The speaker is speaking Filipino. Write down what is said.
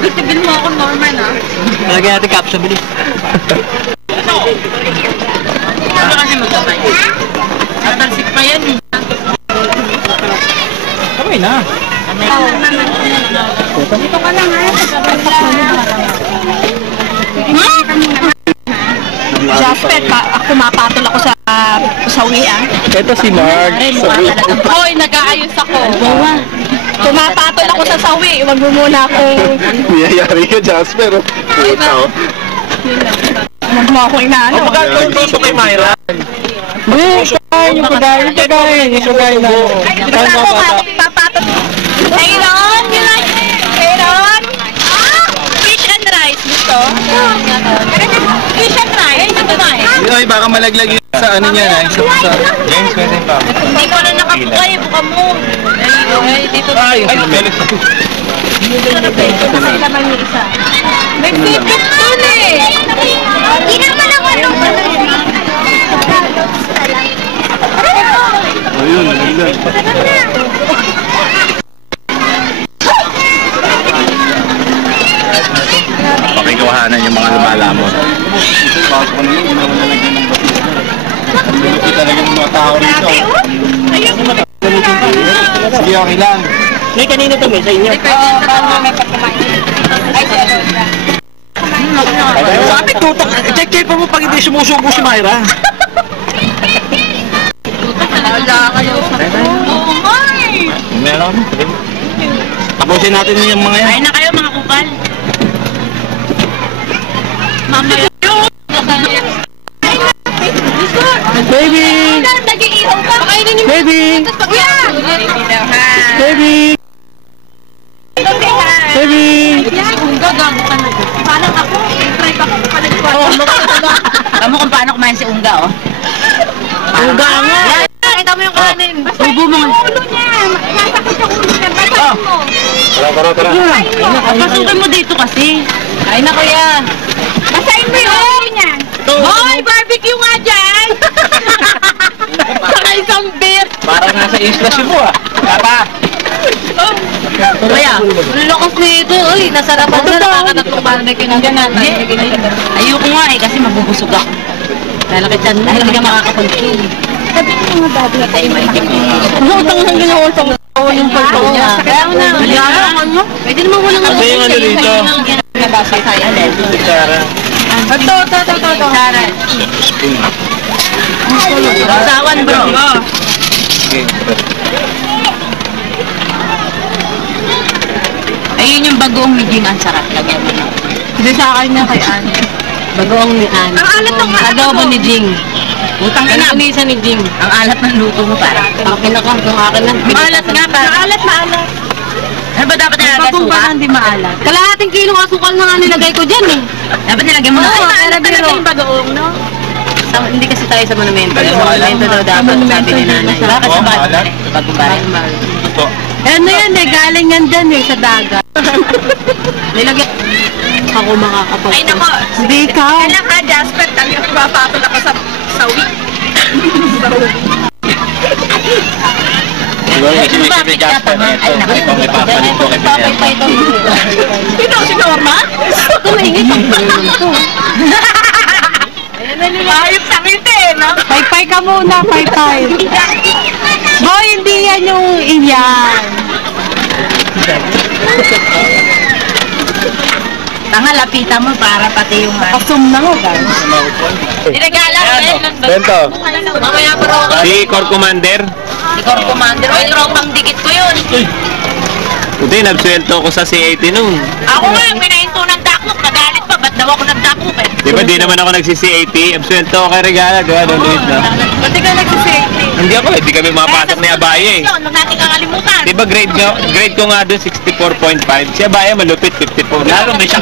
Tigil mo ako, Norman, ha? Lagyan natin caption, bilis. Ano kasi magkabay? Tatalsik pa yan, eh. Kamay na. Dito ka lang, ha? Jasper, pumapatol ako sa uwian. Ito si Mark. Hoy, nag-aayos ako. Pumapatol ako sa sawi. Huwag mo muna akong... Niyayari ka, Jasper. Puta, oh. Huwag mo akong inaano. Ito kay Myra. Yung pagkain na. Basta ako nga, papatol. Aaron! Aaron! Fish and rice. Gusto? Fish and rice. Ay, baka malaglag yun sa ano niya na. Sa James, pwede pa. Hindi ko na nakabukay. Buka mo. Dito na. Ay, Felix. Kasi naman yung isa. May pipit dun eh. Hindi naman ako nung Ayun, nalaglag. Pakigawahanan yung mga lumalamon. Pasok ko naman, hindi naman nalagyan ng bato. Malupit talaga ng mga tao rito. Sige, okay lang. May kanina to, may sa inyo. May pagkumain. Ay, Sabi, tutok. Check pa mo pag hindi sumusubo si Myra. wala kayo sa Meron. Tapusin natin yung mga yan. Kain na kayo mga kupal. Mamaya. Baby! Nag-iihaw ka. Pakainin niyo. Baby! Baby! Baby! Gagago ka na. Paano ako? Try pa ako palagwan. Alam mo kung paano kumain si Unga, oh? Unga nga! Nakita mo yung kanin. Ubo mo. ulo niya. Nasakit yung ulo niya. Basahin mo. Tara. Pasukin mo dito kasi. Kain na kuya. Basahin mo yung ulo niya. Hoy, barbecue nga dyan! Saka isang beer. Parang nasa isla Cebu ah. Papa! Kaya, lulokos nito. Uy, nasarapan na. Nakakatatlong barbecue na gano'n. Ayoko nga eh, kasi mabubusog ako. Dahil hindi ka makakapag-kill. Sabi ko nga dati. Tayo maitim ko. Utang nang ginawa sa yung pagkaw niya. Kaya mo na. Pwede naman walang Kasi yung ano dito. Nabasa tayo. Kutsara. Ito. Sara. Sawan bro. Ayun yung bagoong medyo ang sarap. Lagyan mo na. Hindi sa akin na kay Anne. Bagoong ni Anne. Ang alat ng adobo ni Jing. Utang ina. Ang isa ni Jing. Ang alat ng luto mo para. Akin na kung akin na. Maalat nga para. Maalat. Ano ba dapat nilagay suka? Hindi maalat. Kalahating kilong asukal na nga nilagay ko dyan eh. Dapat nilagay mo na. Ay, maalat talaga yung bagoong, no? Hindi kasi tayo sa monumento. Yung monumento daw dapat sabi ni nanay. Bakit sa bago? Bago-bago. Ito. Ano yan eh, galing yan dyan eh, sa dagat. Nilagyan. Ako makakapag. Ay nako. Hindi ikaw. Kailan ka, Jasper? Talagang papatol ako sa sawi. Si Jasper na ito. Ito may papalit ko kay Pinero. Si Norma? Ito maingit ang ito. Ayop sa ngiti, no? Paypay ka muna, paypay. Boy, hindi yan yung iyan. Tanga, lapitan mo para pati yung... Asum na mo, guys. Tinagala ko eh. Bento. Mamaya pa rin ako. Si Corps Commander. Si Corps Commander. Oy, tropang dikit ko yun. Hindi, nabswelto ko sa C80 nung. Ako nga, minahinto ng dakok. Nagalit pa. Ba't daw ako nagdakok eh? Di ba, di naman ako nagsi-C80. Abswelto ko kay Regala, di ba? Doon na. Ba't di ka nagsisafety? Hindi ako, hindi kami mapasok ni Abaya eh. Huwag natin kakalimutan. Di ba grade ko nga doon 64.5. Si Abaya malupit 54. Lalo may siya